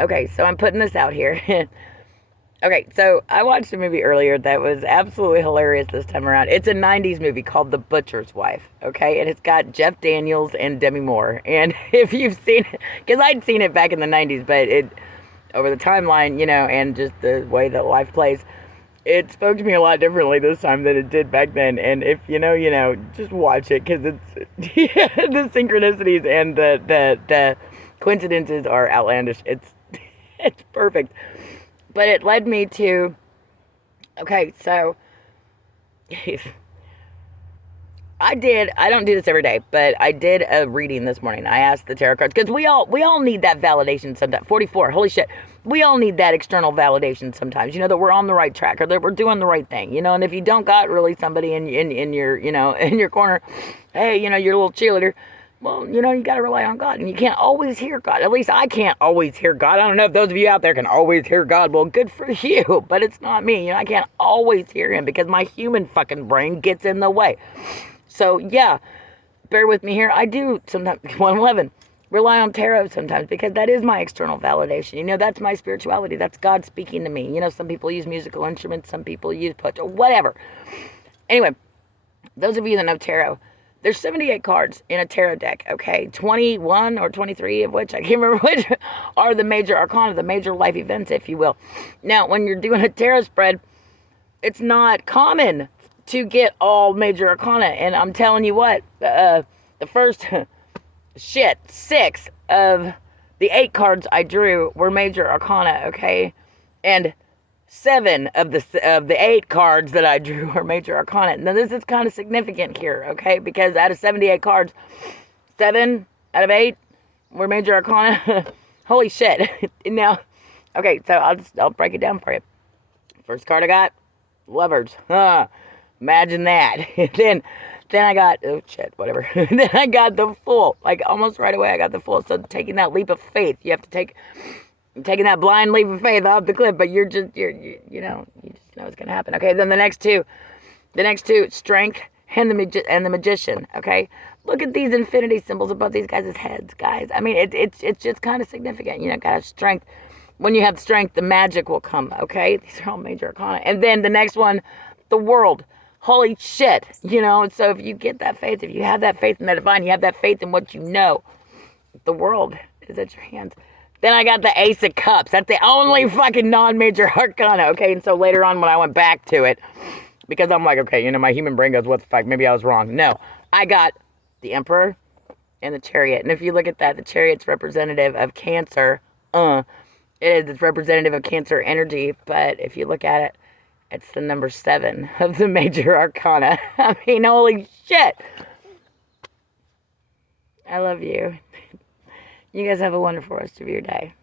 Okay, so I'm putting this out here. Okay, so I watched a movie earlier that was absolutely hilarious this time around. It's a 90s movie called The Butcher's Wife, okay? And it's got Jeff Daniels and Demi Moore. And if you've seen it, because I'd seen it back in the 90s, but it, over the timeline, and just the way that life plays, it spoke to me a lot differently this time than it did back then. And if just watch it, because it's, the synchronicities and the coincidences are outlandish. It's perfect. But it led me to, okay, so I don't do this every day, but I did a reading this morning. I asked the tarot cards, because we all need that validation sometimes. 44, holy shit. We all need that external validation sometimes, that we're on the right track, or that we're doing the right thing, and if you don't got really somebody in your, in your corner, hey, your little cheerleader, well, you got to rely on God, and you can't always hear God. At least I can't always hear God. I don't know if those of you out there can always hear God. Well, good for you, but it's not me. I can't always hear him because my human fucking brain gets in the way. So, yeah, bear with me here. I do sometimes, 111, rely on tarot sometimes because that is my external validation. That's my spirituality. That's God speaking to me. Some people use musical instruments. Some people use whatever. Anyway, those of you that know tarot, there's 78 cards in a tarot deck, okay? 21 or 23 of which, I can't remember which, are the major arcana, the major life events, if you will. Now, when you're doing a tarot spread, it's not common to get all major arcana. And I'm telling you what, the first, 6 of the 8 cards I drew were major arcana, okay? And 7 of the 8 cards that I drew are major arcana. Now this is kind of significant here, okay? Because out of 78 cards, 7 out of 8 were major arcana. Holy shit! Now, okay, so I'll break it down for you. First card I got, Lovers. Imagine that. then I got, oh shit, whatever. Then I got the Fool. Like almost right away, I got the Fool. So taking that leap of faith, you have to take. Taking that blind leap of faith off the cliff, but you just know it's gonna happen. Okay, then the next two, Strength and the Magician. Okay, look at these infinity symbols above these guys' heads, guys. I mean, it's just kind of significant. Gotta have strength. When you have strength, the magic will come. Okay, these are all major arcana. And then the next one, the World. Holy shit, So if you get that faith, if you have that faith in the divine, you have that faith in what you know. The world is at your hands. Then I got the Ace of Cups. That's the only fucking non-major arcana, okay? And so later on when I went back to it, because I'm like, okay, my human brain goes, what the fuck? Maybe I was wrong. No, I got the Emperor and the Chariot. And if you look at that, the Chariot's representative of Cancer. It's representative of Cancer energy. But if you look at it, it's the number 7 of the major arcana. I mean, holy shit. I love you. You guys have a wonderful rest of your day.